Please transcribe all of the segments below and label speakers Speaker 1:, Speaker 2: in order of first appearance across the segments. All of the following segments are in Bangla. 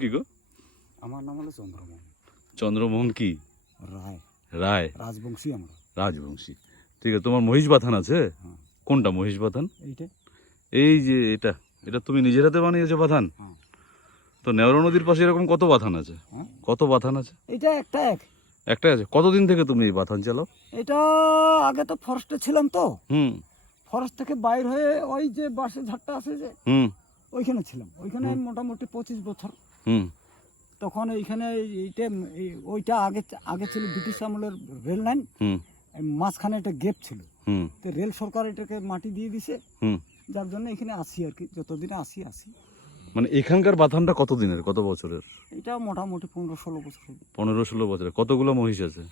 Speaker 1: কি গো?
Speaker 2: আমার নাম হলো চন্দ্রমোহন।
Speaker 1: চন্দ্রমোহন কি?
Speaker 2: রায়।
Speaker 1: রায়।
Speaker 2: রাজবংশী আমরা।
Speaker 1: রাজবংশী। ঠিক আছে তোমার মহিষ বাথান আছে?
Speaker 2: হ্যাঁ।
Speaker 1: কোনটা মহিষ বাথান
Speaker 2: এইটা।
Speaker 1: এই যে এটা। এটা তুমি নিজের হাতে বানিয়েছো বাথান
Speaker 2: হ্যাঁ।
Speaker 1: তো নেওরা নদীর পাশে এরকম কত বাথান আছে?
Speaker 2: হ্যাঁ।
Speaker 1: কত বাথান আছে?
Speaker 2: এইটা একটা এক।
Speaker 1: একটা আছে। কতদিন থেকে তুমি এই বাথান চালাও?
Speaker 2: এটা আগে তো ফরেস্টে ছিলাম তো।
Speaker 1: হুম।
Speaker 2: ফরেস্ট থেকে বাইর হয়ে ওই যে বাসের ঝাড়টা আছে যে
Speaker 1: হুম।
Speaker 2: ওইখানে ছিলাম। ওইখানে মোটামুটি পঁচিশ বছর।
Speaker 1: হুম।
Speaker 2: তখন এইখানে এইটা এই- ওইটা আগে আগে ছিল ব্রিটিশ আমলের রেল লাইন।
Speaker 1: হুম।
Speaker 2: মাঝখানে একটা গেপ ছিল।
Speaker 1: হুম।
Speaker 2: তো রেল সরকার এটাকে মাটি দিয়ে দিছে।
Speaker 1: হুম।
Speaker 2: যার জন্য এখানে আসি আর কি যতদিনে আসি আসি।
Speaker 1: মানে এখানকার বাথানটা কত দিনের কত বছরের?
Speaker 2: এটা মোটামুটি পনেরো ষোলো বছর
Speaker 1: পনেরো ষোলো বছরের। কতগুলো মহিষ আছে?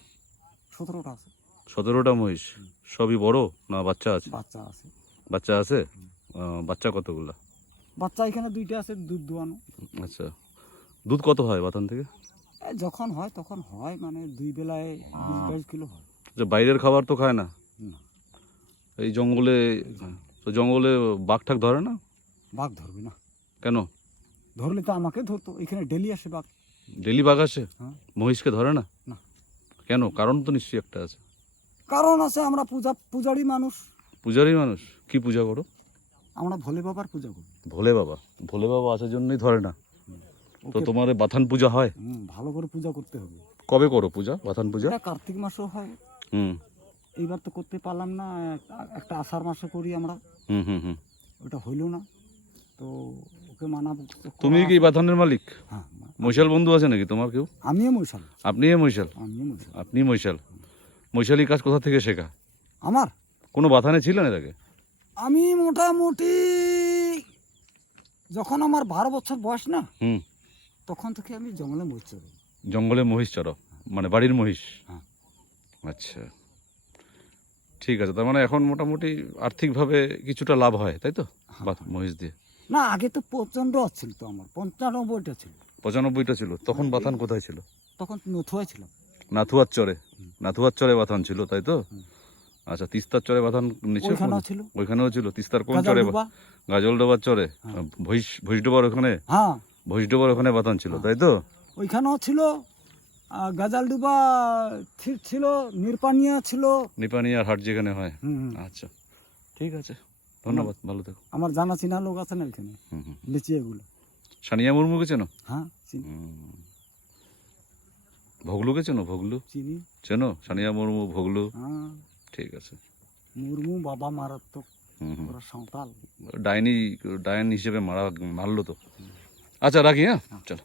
Speaker 2: সতেরোটা আছে।
Speaker 1: সতেরোটা মহিষ। সবই বড় না বাচ্চা আছে?
Speaker 2: বাচ্চা আছে।
Speaker 1: বাচ্চা আছে? বাচ্চা কতগুলা?
Speaker 2: বাচ্চা এখানে দুইটা আছে দুধ দোয়ানো।
Speaker 1: আচ্ছা। দুধ কত হয় বাথান থেকে?
Speaker 2: যখন হয় তখন হয় মানে দুই বেলায় বিশ বাইশ কিলো হয়।
Speaker 1: আচ্ছা বাইরের খাবার তো খায় না?
Speaker 2: না।
Speaker 1: এই জঙ্গলে তো জঙ্গলে বাঘ ঠাক ধরে না?
Speaker 2: বাঘ ধরবে না।
Speaker 1: কেন?
Speaker 2: ধরলে তো আমাকে ধরতো এখানে ডেলি আসে বাঘ।
Speaker 1: ডেলি বাঘ আসে?
Speaker 2: হ্যাঁ।
Speaker 1: মহিষকে ধরে না?
Speaker 2: না।
Speaker 1: কেন? কারণ তো নিশ্চয়ই একটা আছে।
Speaker 2: কারণ আছে আমরা পূজা পূজারি মানুষ।
Speaker 1: পূজারি মানুষ? কি পূজা করো?
Speaker 2: আমরা ভোলে বাবার পূজা করি।
Speaker 1: ভোলে বাবা ভোলে বাবা আসার জন্যই ধরে না। তো তোমার বাথান পূজা হয়?
Speaker 2: হুম, ভালো করে পূজা করতে হবে।
Speaker 1: কবে করো পূজা বাথান পূজা?
Speaker 2: এটা কার্তিক মাসও হয়।
Speaker 1: হুম।
Speaker 2: এইবার তো করতে পারলাম না একটা- আষাঢ় মাসে করি আমরা।
Speaker 1: হুম হুম হুম।
Speaker 2: ওটা হইল না। তো ওকে মানাবো।
Speaker 1: তুমি কি বাথানের মালিক?
Speaker 2: হ্যাঁ
Speaker 1: মৈশাল বন্ধু আছে নাকি তোমার কেউ?
Speaker 2: আমিও মৈশাল
Speaker 1: আপনি মৈশাল
Speaker 2: আমিও মৈশাল
Speaker 1: আপনি মৈশাল মৈশালি কাজ কোথা থেকে শেখা?
Speaker 2: আমার?
Speaker 1: কোনো বাথানে ছিলেন এর আগে?
Speaker 2: আমি মোটামুটি যখন আমার বারো বছর বয়স না
Speaker 1: হুম।
Speaker 2: তখন থেকে আমি জঙ্গলে মরছি
Speaker 1: জঙ্গলে মহিষ চড়ো? মানে বাড়ির মহিষ?
Speaker 2: হ্যাঁ।
Speaker 1: আচ্ছা। ঠিক আছে তার মানে এখন মোটামুটি আর্থিকভাবে কিছুটা লাভ হয় তাই তো? বাথ- মহিষ দিয়ে।
Speaker 2: না আগে তো প্রচণ্ড ছিল তো আমার পঞ্চানব্বইটা ছিল।
Speaker 1: পঁচানব্বইটা ছিল। তখন বাথান কোথায় ছিল?
Speaker 2: তখন নথুয়া ছিল।
Speaker 1: নাথুয়ার চরে। নাথুয়ার চরে বাথান ছিল তাই তো। আচ্ছা তিস্তার চরে বাথান নিচে
Speaker 2: ওইখানেও ছিল।
Speaker 1: ওইখানেও ছিল। তিস্তার কোন চরে
Speaker 2: গাজালডোবা।
Speaker 1: গাজল ডোবার চরে?
Speaker 2: হ্যাঁ।
Speaker 1: ভৈশ ভৈষডোবার ওখানে?
Speaker 2: হ্যাঁ।
Speaker 1: ভৈষডোবার ওখানে বাথান ছিল
Speaker 2: হ্যাঁ।
Speaker 1: তাই তো?
Speaker 2: ওইখানেও ছিল। গাজালডুবা থি- ছিল নিরপানিয়া ছিল।
Speaker 1: নিপানি আর হাট যেখানে হয়। আচ্ছা। ঠিক আছে। ধন্যবাদ ভালো থেকো।
Speaker 2: আমার জানা চিনা লোক আছে না
Speaker 1: হুম
Speaker 2: লিচি এগুলো।
Speaker 1: সানিয়া মুর্মুকে চেনো
Speaker 2: হ্যাঁ চিনি।
Speaker 1: ভগলুকে চেনো ভগলু?
Speaker 2: চিনি।
Speaker 1: চেনো? সানিয়া মুর্মু ভগলু?
Speaker 2: হ্যাঁ।
Speaker 1: ঠিক আছে।
Speaker 2: মুর্মু বাবা মারাত্মক ওরা সাঁওতাল।
Speaker 1: ডাইনি ডাইন হিসেবে মারা মারলো তো। আচ্ছা রাখি হ্যাঁ। চলো।